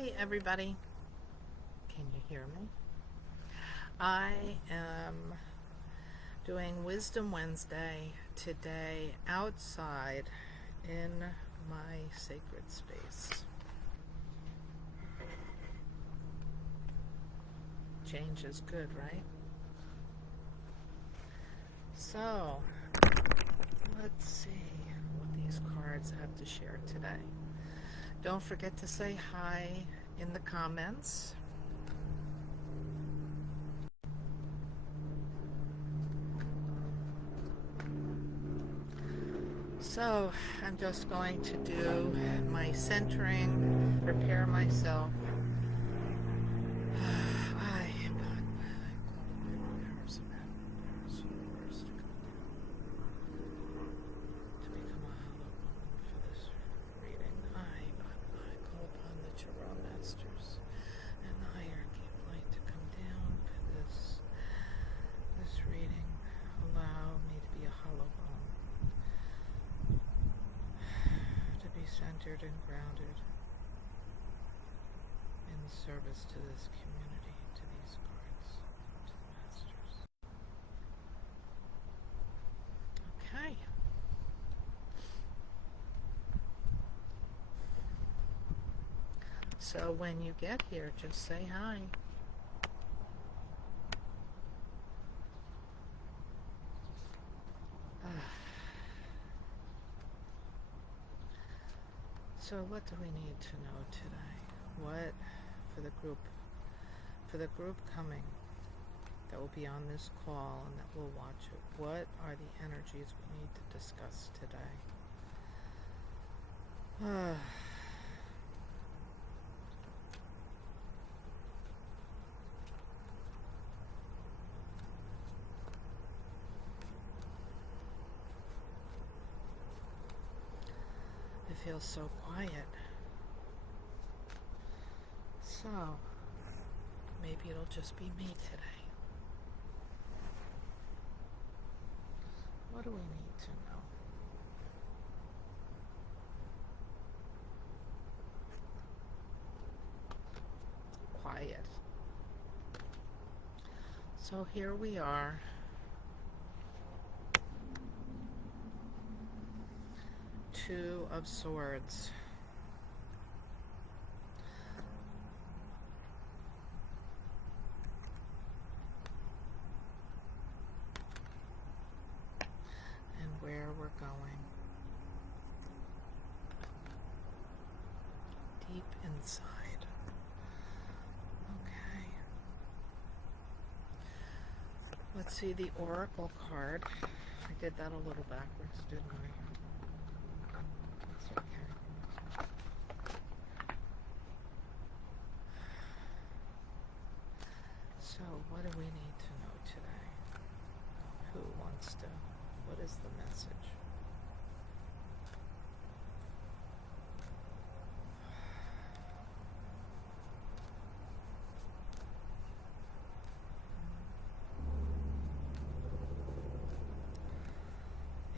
Hi everybody, can you hear me? I am doing Wisdom Wednesday today outside in my sacred space. Change is good, right? So, let's see what these cards have to share today. Don't forget to say hi in the comments. So I'm just going to do my centering, prepare myself. Centered and grounded in service to this community, to these cards, to the masters. Okay. So when you get here, just say hi. So what do we need to know today? What for the group coming that will be on this call and that will watch it? What are the energies we need to discuss today? It feels so quiet. So, maybe it'll just be me today. What do we need to know? Quiet. So here we are. Two of Swords. And where we're going. Deep inside. Okay. Let's see the Oracle card. I did that a little backwards, didn't I? So what do we need to know today? Who wants to? What is the message?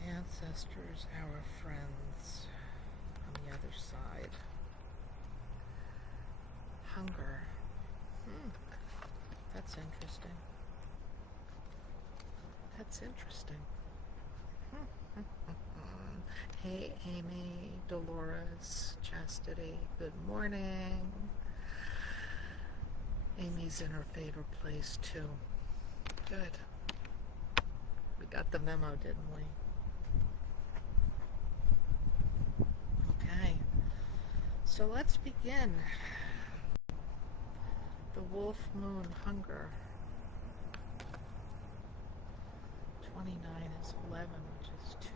Ancestors, our friends on the other side. Hunger. That's interesting. That's interesting. Hey, Amy, Dolores, Chastity, good morning. Amy's in her favorite place, too. Good. We got the memo, didn't we? Okay. So let's begin. The Wolf Moon, Hunger. 29 is 11, which is 2.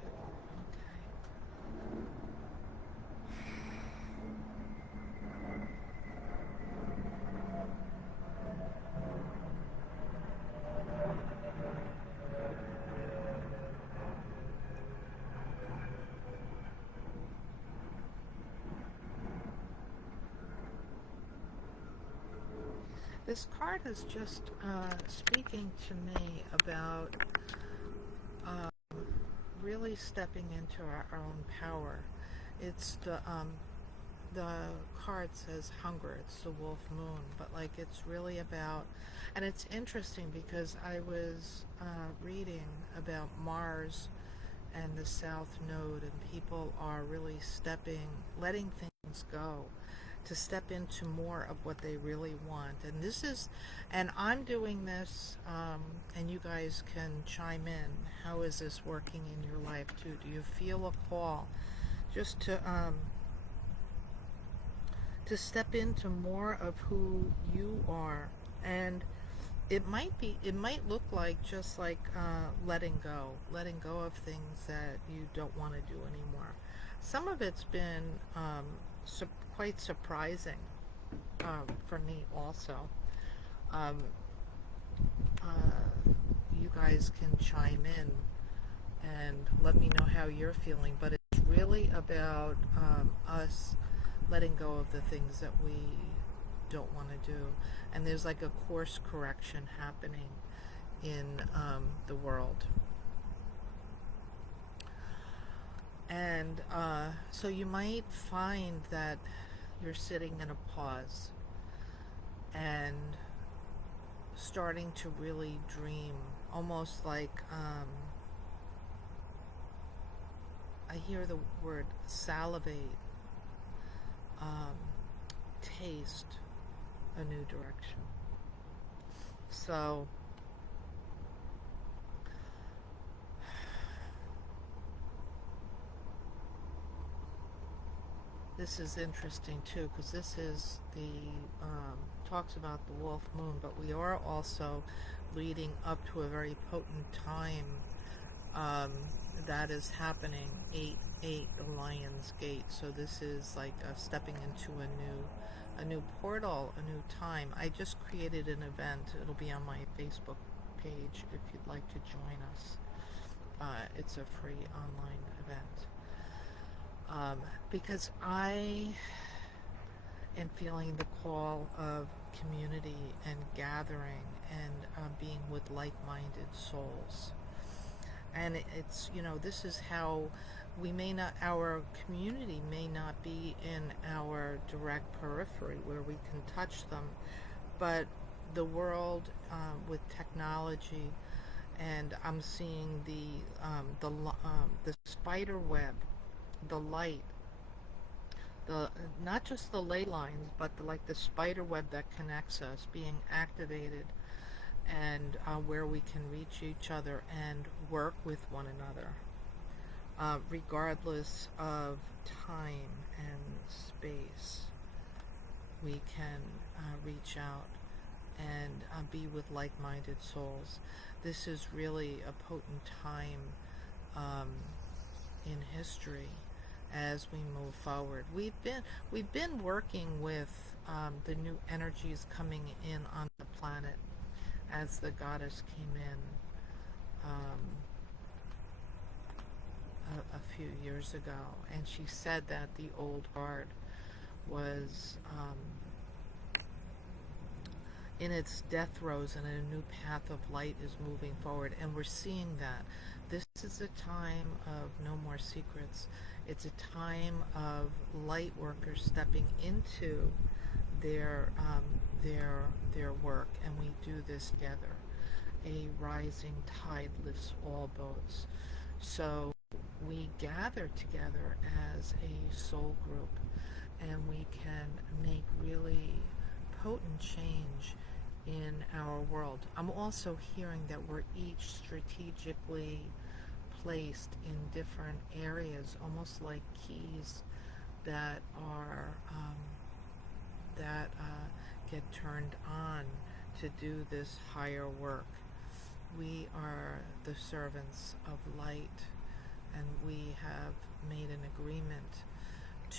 This card is just speaking to me about really stepping into our own power. It's the card says hunger. It's the wolf moon, but like it's really about, and it's interesting because I was reading about Mars and the South Node, and people are really letting things go to step into more of what they really want. And this is, and I'm doing this, and you guys can chime in. How is this working in your life too? Do you feel a call just to step into more of who you are? And it might look like just like letting go of things that you don't want to do anymore. Some of it's been quite surprising for me also. Um, you guys can chime in and let me know how you're feeling, but it's really about us letting go of the things that we don't want to do. And there's like a course correction happening in the world. And so you might find that you're sitting in a pause and starting to really dream, almost like I hear the word salivate, taste a new direction. So this is interesting too, because this is the talks about the wolf moon, but we are also leading up to a very potent time that is happening, 8/8, the Lion's Gate. So this is like stepping into a new portal, a new time. I just created an event. It'll be on my Facebook page if you'd like to join us. It's a free online event. Because I am feeling the call of community and gathering and being with like-minded souls. And it's, this is how our community may not be in our direct periphery where we can touch them, but the world with technology, and I'm seeing the spider web, the light, not just the ley lines, but the spider web that connects us being activated, and where we can reach each other and work with one another, regardless of time and space. We can reach out and be with like-minded souls. This is really a potent time in history as we move forward. We've been working with the new energies coming in on the planet as the goddess came in a few years ago, and she said that the old guard was in its death throes and a new path of light is moving forward, and we're seeing that. This is a time of no more secrets. It's a time of light workers stepping into their work, and we do this together. A rising tide lifts all boats. So we gather together as a soul group, and we can make really potent change in our world. I'm also hearing that we're each strategically placed in different areas, almost like keys that are get turned on to do this higher work. We are the servants of light, and we have made an agreement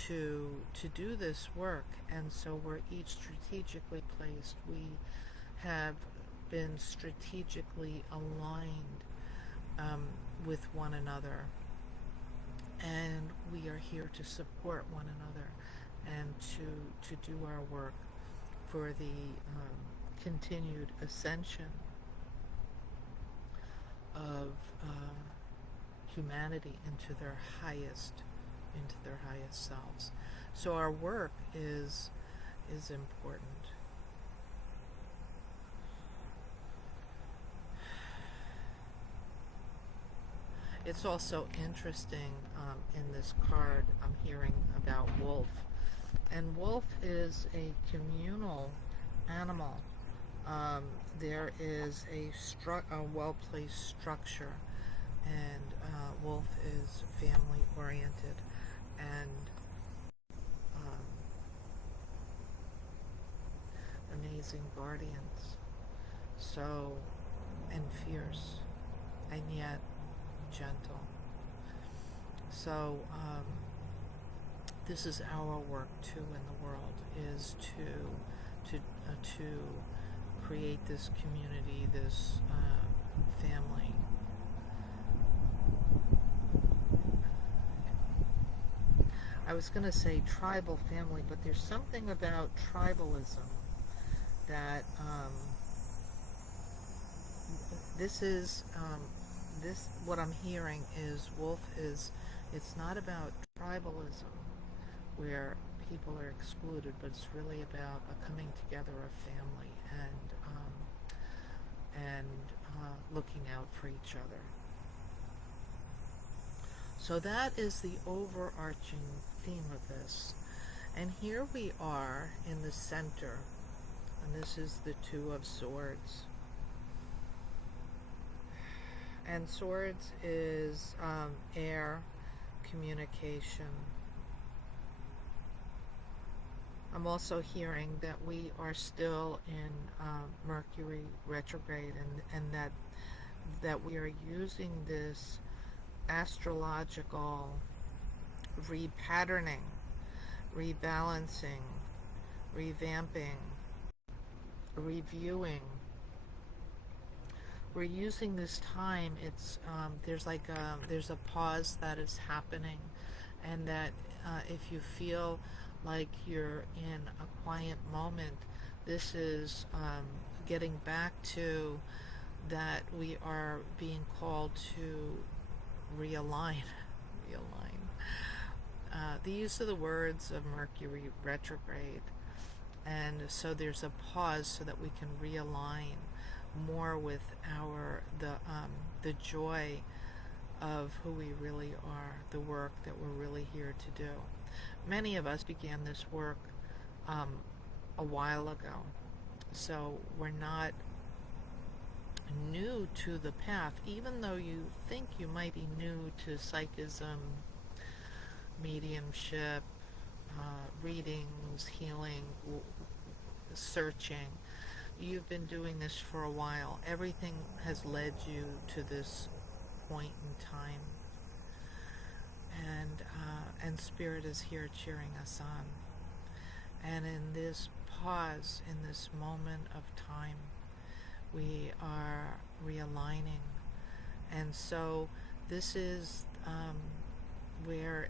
to do this work, and so we're each strategically placed. We have been strategically aligned with one another, and we are here to support one another and to do our work for the continued ascension of humanity into their highest selves. So our work is important. It's also interesting, in this card I'm hearing about wolf. And wolf is a communal animal. There is a well-placed structure, and wolf is family oriented and amazing guardians. So, and fierce, and yet gentle. So this is our work too in the world, is to create this community, this family. I was going to say tribal family, but there's something about tribalism that what I'm hearing is wolf is, it's not about tribalism where people are excluded, but it's really about a coming together of family and looking out for each other. So that is the overarching theme of this. And here we are in the center, and this is the Two of Swords. And swords is air, communication. I'm also hearing that we are still in Mercury Retrograde, and that we are using this astrological repatterning, rebalancing, revamping, reviewing. We're using this time. It's there's a pause that is happening, and that if you feel like you're in a quiet moment, this is getting back to that we are being called to realign. These are the words of Mercury retrograde, and so there's a pause so that we can realign more with the joy of who we really are, the work that we're really here to do. Many of us began this work a while ago, so we're not new to the path, even though you think you might be new to psychism, mediumship, readings, healing, searching. You've been doing this for a while. Everything has led you to this point in time, and Spirit is here cheering us on. And in this pause, in this moment of time, we are realigning. And so this is where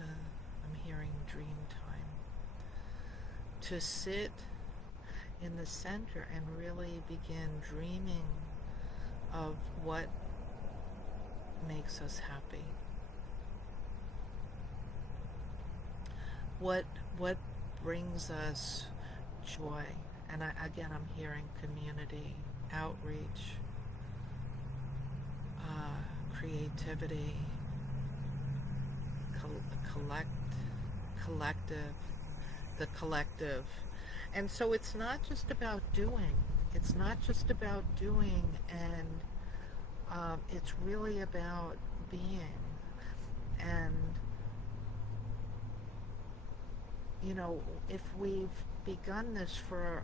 I'm hearing dream time. To sit in the center and really begin dreaming of what makes us happy. What brings us joy. And again, I'm hearing community, outreach, creativity, the collective. And so it's not just about doing. It's not just about doing, and it's really about being. And, if we've begun this for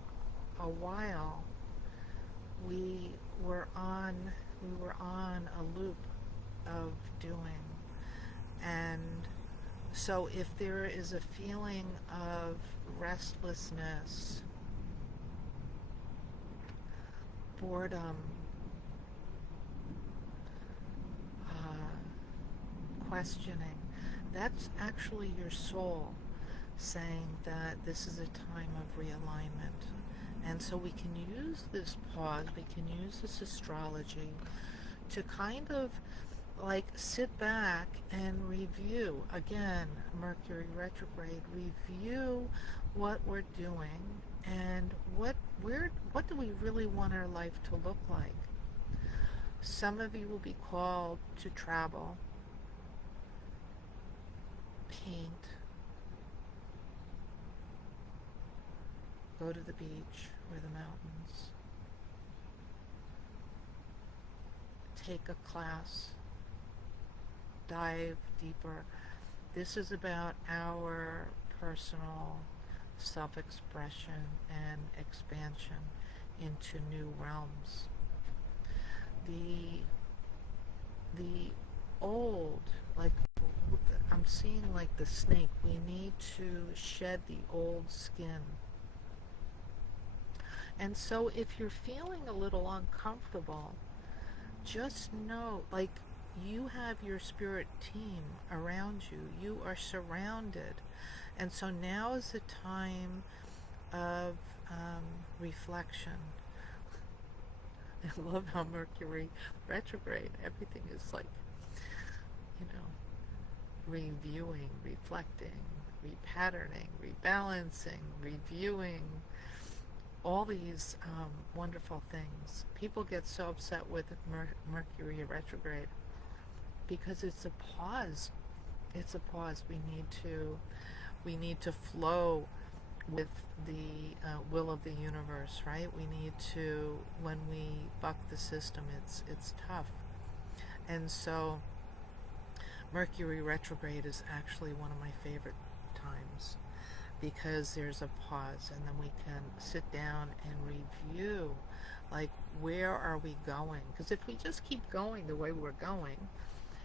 a while, we were on a loop of doing. And so if there is a feeling of restlessness, boredom, questioning, that's actually your soul saying that this is a time of realignment. And so we can use this pause, we can use this astrology to kind of like sit back and review again. Mercury retrograde, review what we're doing and what do we really want our life to look like. Some of you will be called to travel, paint, go to the beach or the mountains, take a class, dive deeper. This is about our personal self-expression and expansion into new realms. The old, like I'm seeing like the snake, we need to shed the old skin. And so if you're feeling a little uncomfortable, just know, like, you have your spirit team around you. You are surrounded. And so now is the time of reflection. I love how Mercury retrograde, everything is like, reviewing, reflecting, repatterning, rebalancing, reviewing, all these wonderful things. People get so upset with Mercury retrograde because it's a pause. It's a pause. We need to flow with the will of the universe, right? We need to, when we buck the system, it's tough. And so Mercury retrograde is actually one of my favorite times, because there's a pause and then we can sit down and review, like, where are we going? Because if we just keep going the way we're going,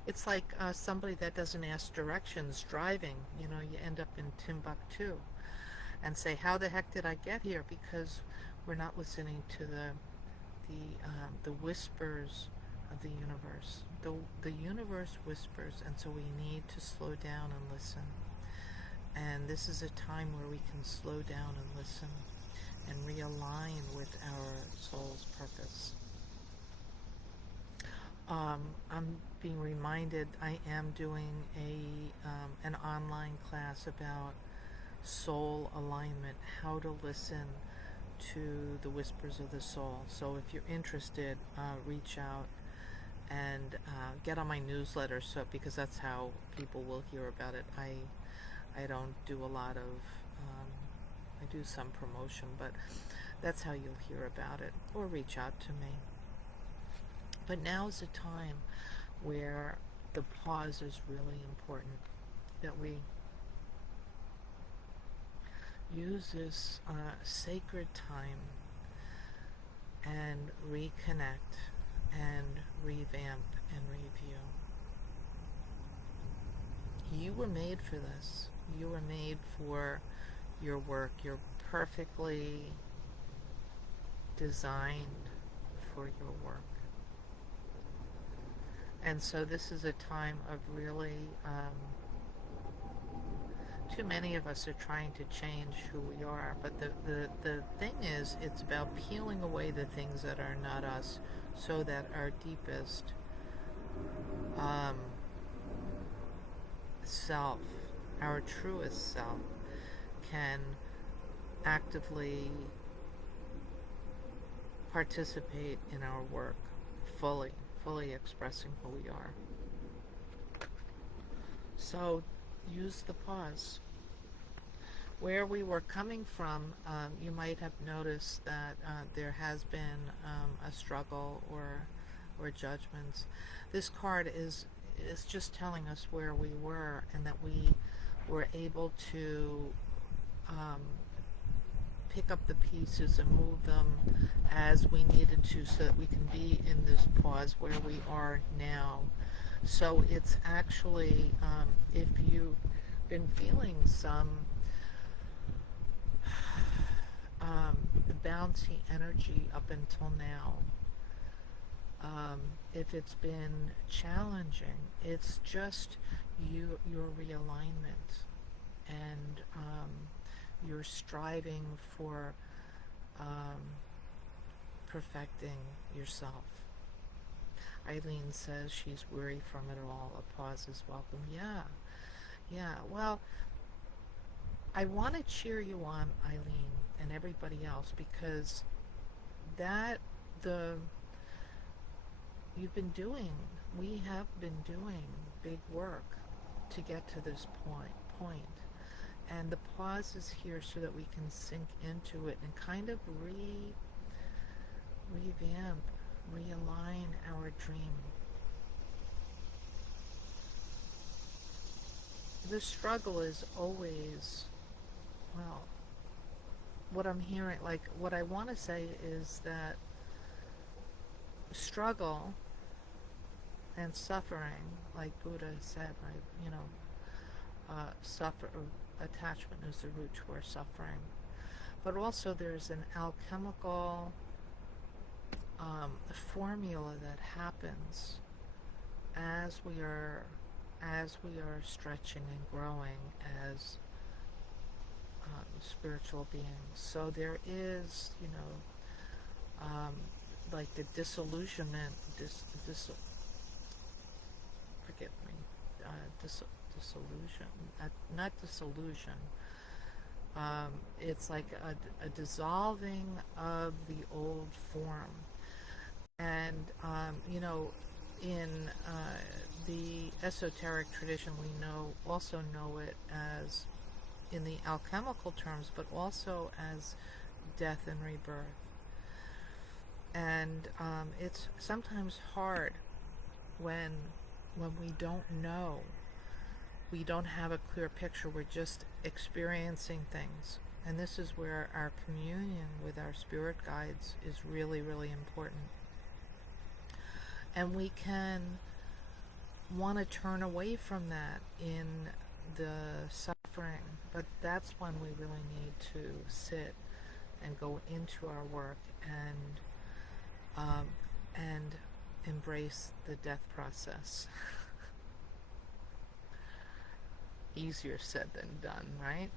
it's like somebody that doesn't ask directions driving. You end up in Timbuktu and say, how the heck did I get here? Because we're not listening to the whispers of the universe. The universe whispers, and so we need to slow down and listen. And this is a time where we can slow down and listen and realign with our soul's purpose. I'm being reminded I am doing an online class about soul alignment, how to listen to the whispers of the soul. So if you're interested, reach out and get on my newsletter, because that's how people will hear about it. I don't do a lot of, I do some promotion, but that's how you'll hear about it, or reach out to me. But now is a time where the pause is really important, that we use this sacred time and reconnect and revamp and review. You were made for this. You were made for your work. You're perfectly designed for your work. And so this is a time of really, too many of us are trying to change who we are. But the thing is, it's about peeling away the things that are not us, so that our deepest self, our truest self, can actively participate in our work fully expressing who we are. So use the pause. Where we were coming from, you might have noticed that there has been a struggle or judgments. This card is just telling us where we were, and that we were able to pick up the pieces and move them as we needed to, so that we can be in this pause where we are now. So it's actually, if you've been feeling some bouncy energy up until now, if it's been challenging, it's just your realignment, and you're striving for perfecting yourself. Eileen says she's weary from it all. A pause is welcome. Yeah, yeah. Well, I want to cheer you on, Eileen, and everybody else, because that the we have been doing big work to get to this point. And the pause is here so that we can sink into it and kind of revamp, realign our dream. The struggle is always, well, what I'm hearing, like what I want to say is that struggle and suffering, like Buddha said, right? Suffer attachment is the root to our suffering. But also there's an alchemical formula that happens as we are stretching and growing as spiritual beings. So there is, like the disillusionment, forgive me, disillusion, not disillusion. It's like a dissolving of the old form. And, in the esoteric tradition, we also know it as, in the alchemical terms, but also as death and rebirth. And it's sometimes hard when we don't know, we don't have a clear picture, we're just experiencing things. And this is where our communion with our spirit guides is really, really important. And we can want to turn away from that in the suffering, but that's when we really need to sit and go into our work and embrace the death process. Easier said than done, right?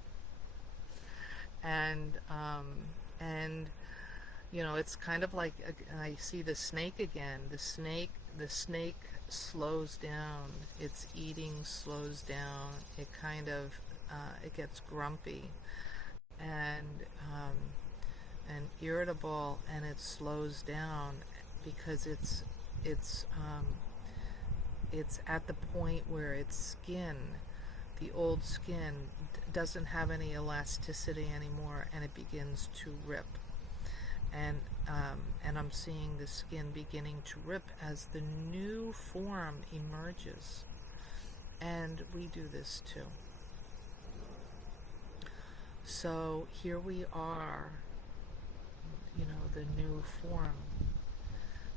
And it's kind of like, I see the snake again. The snake slows down. Its eating slows down. It kind of it gets grumpy and irritable, and it slows down because it's at the point where its skin, the old skin, doesn't have any elasticity anymore, and it begins to rip. And I'm seeing the skin beginning to rip as the new form emerges. And we do this too. So here we are, the new form.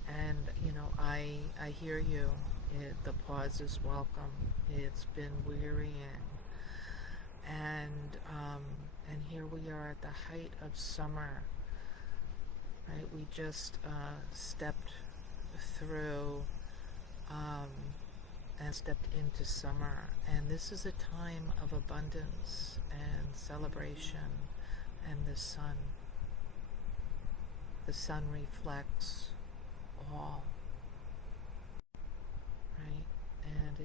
And, I hear you. The pause is welcome. It's been wearying. And here we are at the height of summer. Right? We just stepped through and stepped into summer. And this is a time of abundance and celebration. And the sun reflects all. Right? And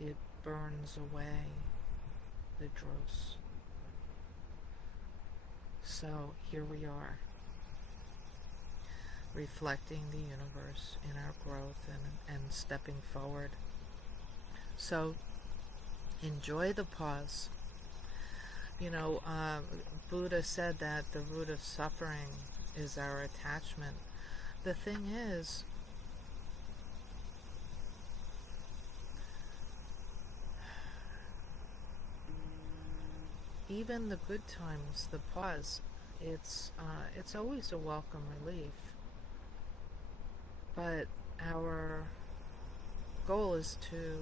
it burns away the dross. So here we are, reflecting the universe in our growth and stepping forward. So enjoy the pause. Buddha said that the root of suffering is our attachment. The thing is, even the good times, the pause, it's always a welcome relief. But our goal is to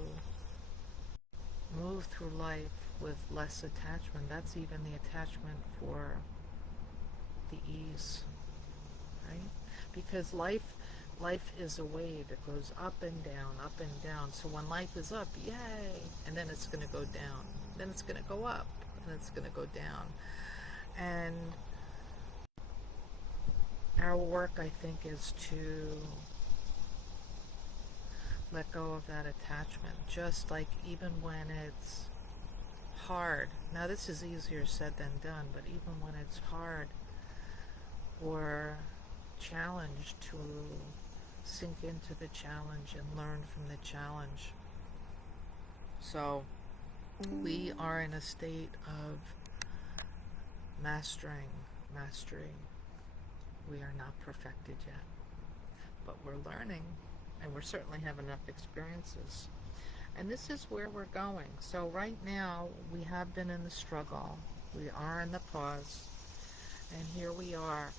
move through life with less attachment. That's even the attachment for the ease, right? Because life is a wave. It goes up and down, up and down. So when life is up, yay! And then it's going to go down. Then it's going to go up, and it's going to go down. And our work, I think, is to let go of that attachment. Just like even when it's hard. Now this is easier said than done, but even when it's hard or challenged, to sink into the challenge and learn from the challenge. So we are in a state of mastery. We are not perfected yet, but we're learning, and we're certainly have enough experiences. And this is where we're going. So right now, we have been in the struggle. We are in the pause. And here we are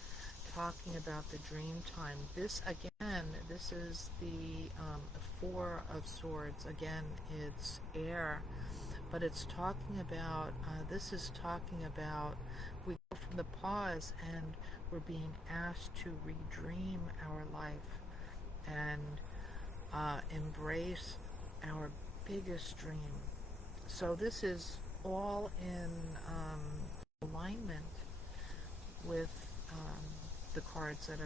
talking about the dream time. This, again, this is the Four of Swords. Again, it's air. But it's talking about, this is talking about, we go from the pause and we're being asked to redream our life and embrace our biggest dream. So this is all in alignment with the cards that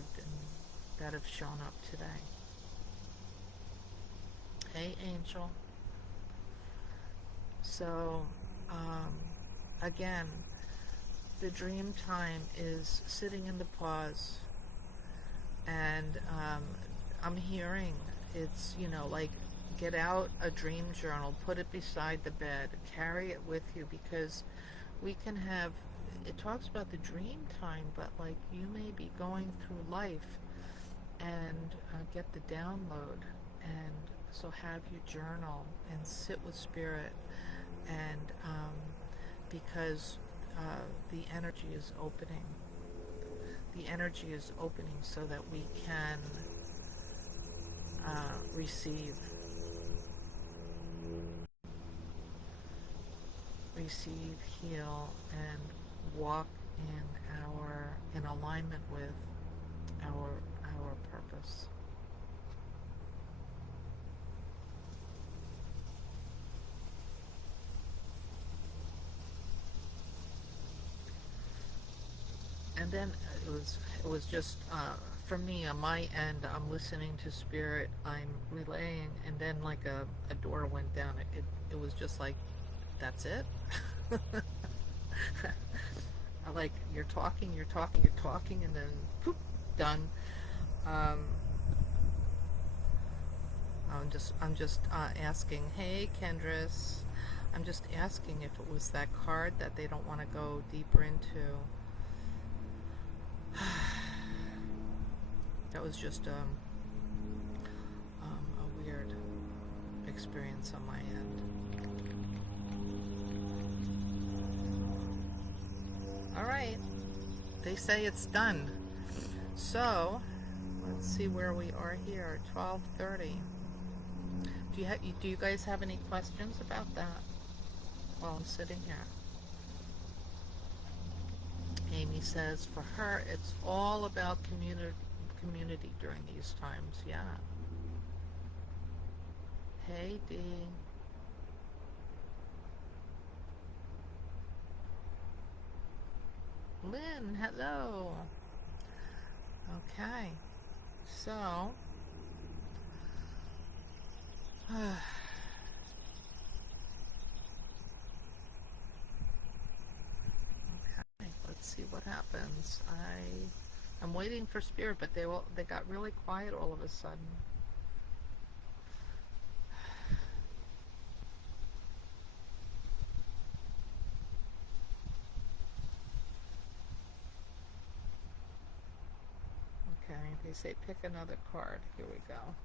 have shown up today. Hey, Angel. So again, the dream time is sitting in the pause, and I'm hearing it's, like, get out a dream journal, put it beside the bed, carry it with you, because we can have, it talks about the dream time, but like you may be going through life and get the download, and so have you journal and sit with spirit, and because the energy is opening. The energy is opening so that we can receive, heal, and walk in alignment with our purpose. And then it was just for me on my end. I'm listening to spirit. I'm relaying, and then like a door went down. It was just like, that's it. Like you're talking, and then poop, done. I'm just asking. Hey, Kendris. I'm just asking if it was that card that they don't want to go deeper into. That was just a weird experience on my end. All right, they say it's done. So let's see where we are here. 12:30. Do you guys have any questions about that while I'm sitting here? Amy says for her it's all about community during these times. Yeah. Hey, Dee. Lynn, hello. Okay, so okay, let's see what happens. I'm waiting for spirit, but they got really quiet all of a sudden. Okay, they say pick another card. Here we go.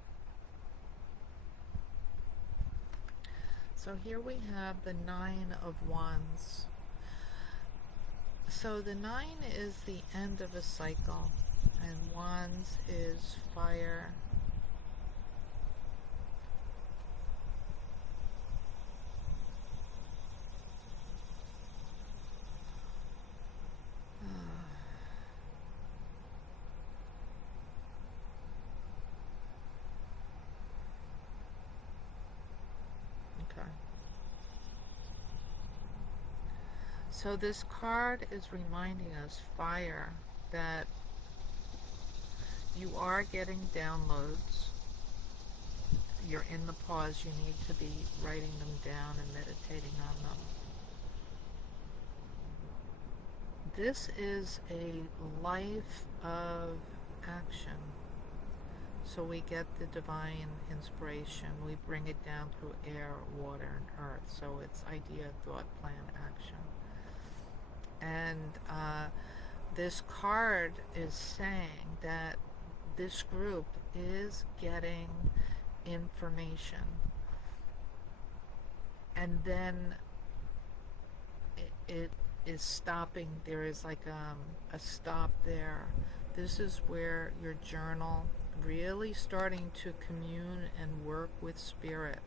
So here we have the Nine of Wands. So the 9 is the end of a cycle, and Wands is fire. Okay. So this card is reminding us, fire, that you are getting downloads, you're in the pause, you need to be writing them down and meditating on them. This is a life of action. So we get the divine inspiration. We bring it down through air, water, and earth. So it's idea, thought, plan, action. And this card is saying that this group is getting information. And then it is stopping. There is like a stop there. This is where your journal really starting to commune and work with spirit.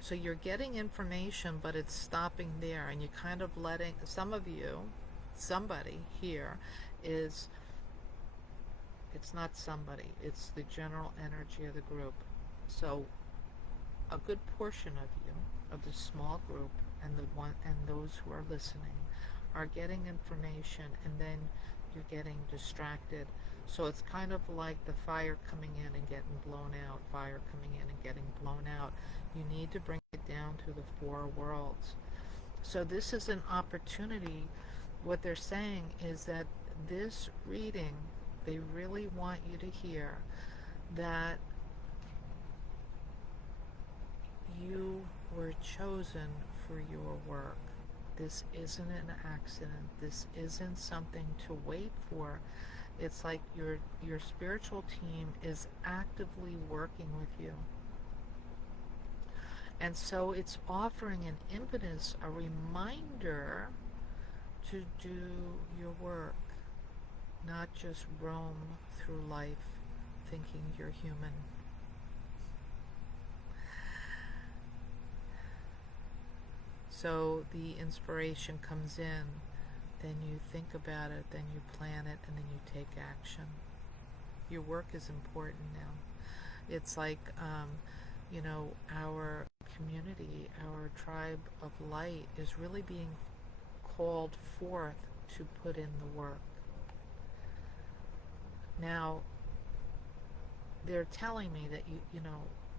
So you're getting information, but it's stopping there, and you're kind of letting somebody here is, it's not somebody, it's the general energy of the group. So a good portion of you, of the small group, and those who are listening are getting information, and then you're getting distracted. So it's kind of like the fire coming in and getting blown out, fire coming in and getting blown out. You need to bring it down to the four worlds. So this is an opportunity. What they're saying is that this reading, they really want you to hear that you were chosen for your work. This isn't an accident. This isn't something to wait for. It's like your spiritual team is actively working with you. And so it's offering an impetus, a reminder to do your work, not just roam through life thinking you're human. So the inspiration comes in, then you think about it, then you plan it, and then you take action. Your work is important now. It's like, our community, our tribe of light is really being called forth to put in the work. Now, they're telling me that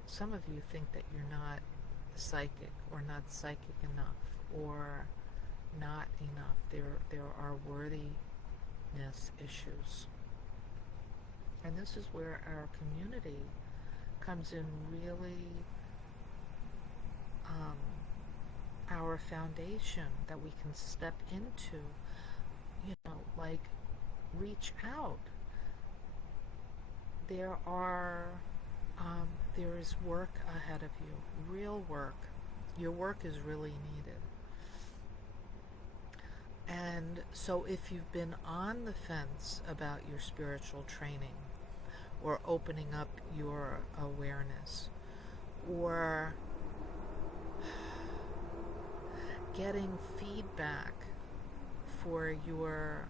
some of you think that you're not psychic or not psychic enough or not enough. There are worthiness issues. And this is where our community comes in really, our foundation that we can step into, like reach out. There is work ahead of you, real work. Your work is really needed. And so if you've been on the fence about your spiritual training, or opening up your awareness, or getting feedback for your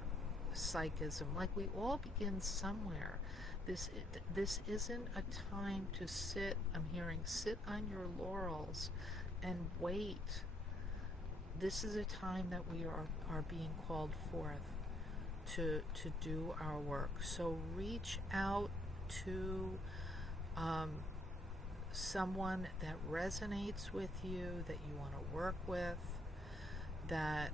psychism, like we all begin somewhere. This isn't a time to sit on your laurels and wait. This is a time that we are being called forth to do our work. So reach out to someone that resonates with you, that you want to work with, that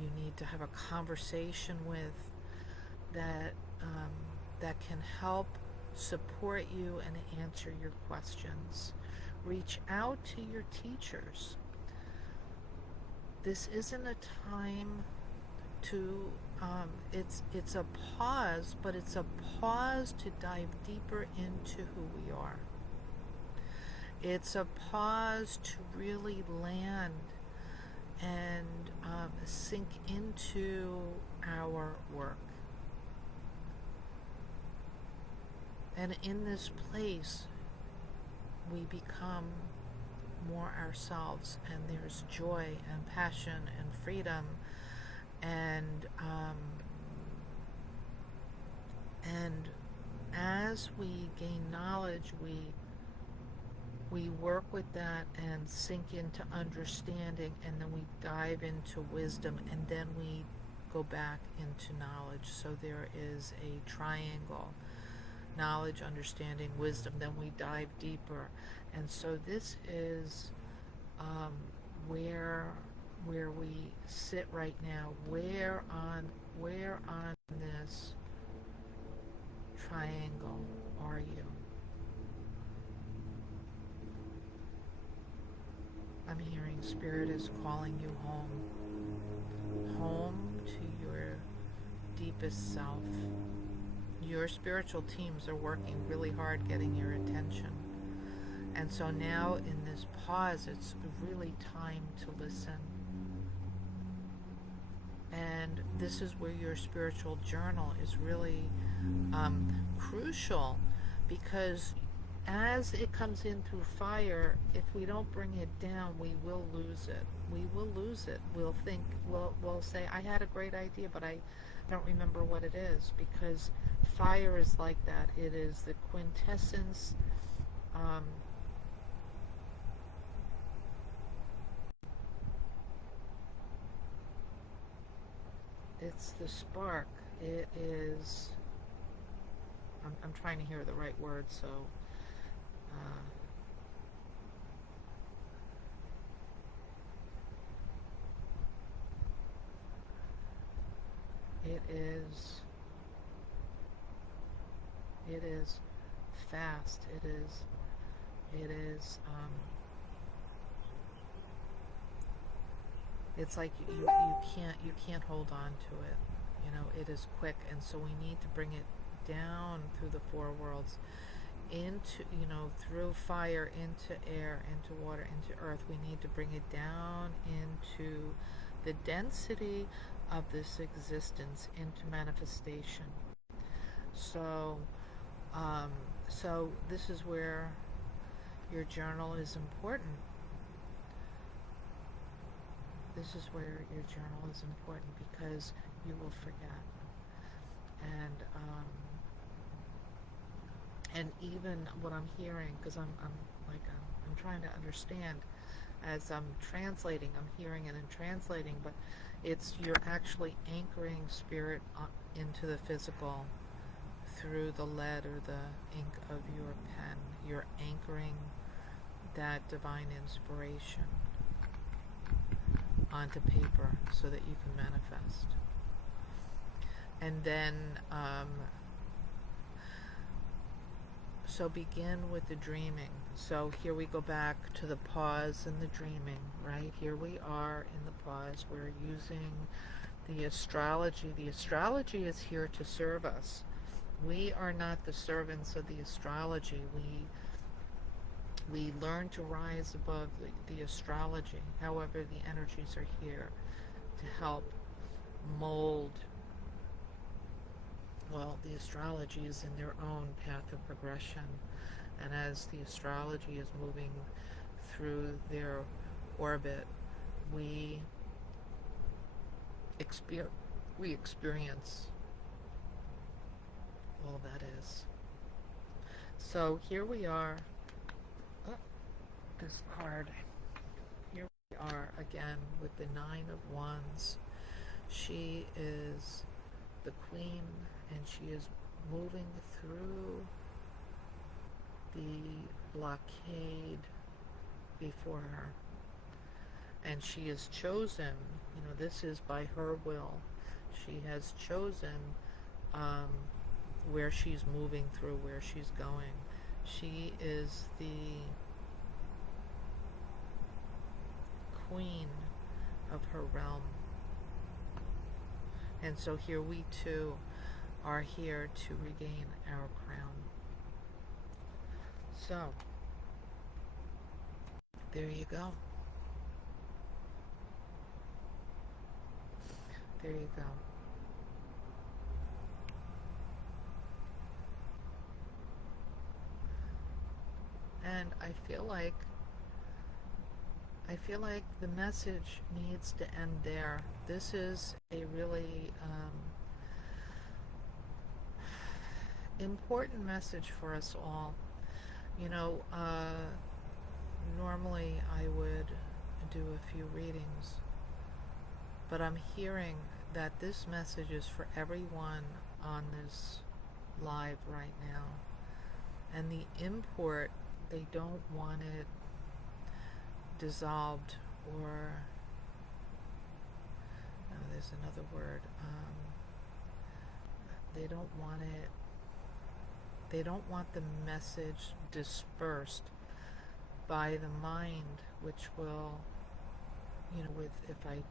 you need to have a conversation with, that can help support you and answer your questions. Reach out to your teachers. This isn't a time to, it's a pause, but it's a pause to dive deeper into who we are. It's a pause to really land and sink into our work. And in this place, we become more ourselves, and there's joy and passion and freedom, and as we gain knowledge, we work with that and sink into understanding, and then we dive into wisdom, and then we go back into knowledge. So there is a triangle. knowledge, understanding, wisdom, then we dive deeper. And so this is um, where we sit right now. Where on this triangle are you? I'm hearing Spirit is calling you home. Home to your deepest self. Your spiritual teams are working really hard getting your attention. And so now in this pause, it's really time to listen. And this is where your spiritual journal is really crucial, because as it comes in through fire, if we don't bring it down, we will lose it. We will lose it. We'll think, we'll say, I had a great idea, but I don't remember what it is, because fire is like that. It is the quintessence. It's the spark. It is. I'm trying to hear the right word, so. It is. It is fast. It is. It is. It's like you can't hold on to it. You know, it is quick, and so we need to bring it down through the four worlds, into, you know, through fire, into air, into water, into earth. We need to bring it down into the density of this existence, into manifestation. So so this is where your journal is important. This is where your journal is important, because you will forget. And even what I'm hearing, because I'm trying to understand as I'm translating. I'm hearing it and translating, but it's, you're actually anchoring spirit into the physical through the lead or the ink of your pen. You're anchoring that divine inspiration onto paper so that you can manifest. And then so begin with the dreaming. So here we go back to the pause and the dreaming, right? Here we are in the pause. We're using the astrology. The astrology is here to serve us. We are not the servants of the astrology. We learn to rise above the astrology. However, the energies are here to help mold. Well, the astrology is in their own path of progression, and as the astrology is moving through their orbit, we experience all that is. So here we are. Oh, this card. Here we are again with the Nine of Wands. She is the Queen, and she is moving through the blockade before her. And she has chosen, this is by her will. She has chosen where she's moving through, where she's going. She is the queen of her realm. And so here we too are here to regain our crown. So, there you go. There you go. And I feel like the message needs to end there. This is a really important message for us all. Normally I would do a few readings, but I'm hearing that this message is for everyone on this live right now. And the import, they don't want it dissolved, or there's another word. They don't want it. They don't want the message dispersed by the mind, which will, with if I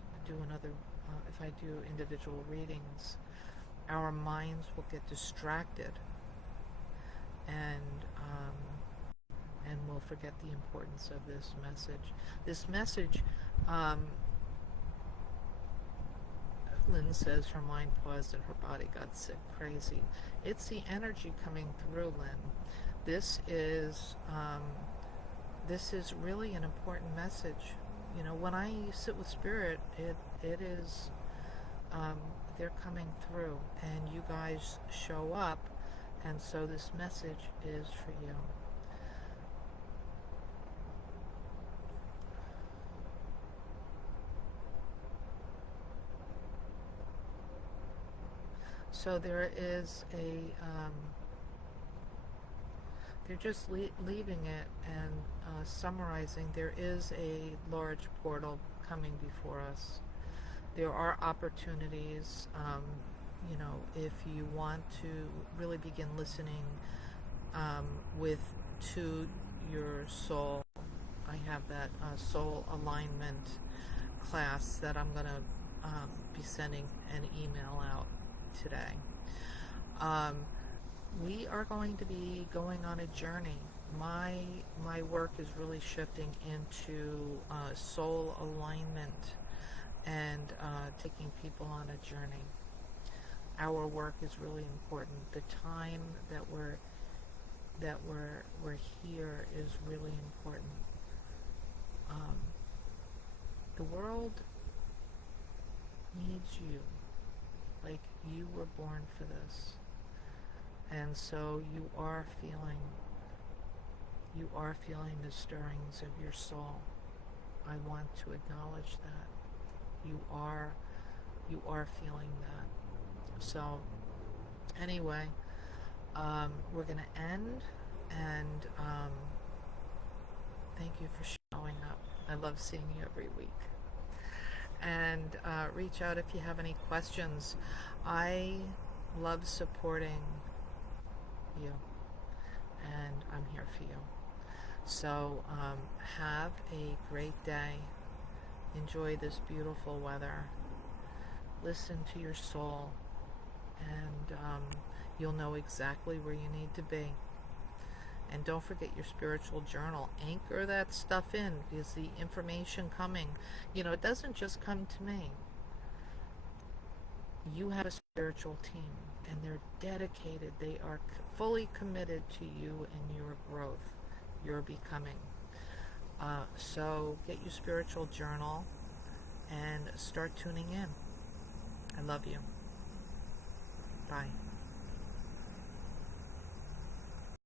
do individual readings, our minds will get distracted, and we'll forget the importance of this message. This message, Lynn says her mind paused and her body got sick, crazy. It's the energy coming through, Lynn. This is really an important message. When I sit with Spirit, it is, they're coming through, and you guys show up, and so this message is for you. So there is they're just leaving it and summarizing. There is a large portal coming before us. There are opportunities, if you want to really begin listening to your soul. I have that soul alignment class that I'm going to be sending an email out today. We are going to be going on a journey. My work is really shifting into soul alignment and taking people on a journey. Our work is really important. The time that we're here is really important. The world needs you. Like, you were born for this. And so you are feeling the stirrings of your soul. I want to acknowledge that. You are feeling that. So anyway, we're going to end, and thank you for showing up. I love seeing you every week. And reach out if you have any questions. I love supporting you, and I'm here for you. So have a great day. Enjoy this beautiful weather. Listen to your soul, and you'll know exactly where you need to be. And don't forget your spiritual journal. Anchor that stuff in, because the information coming, it doesn't just come to me. You have a spiritual team, and they're dedicated. They are fully committed to you and your growth, your becoming. So get your spiritual journal and start tuning in. I love you. Bye.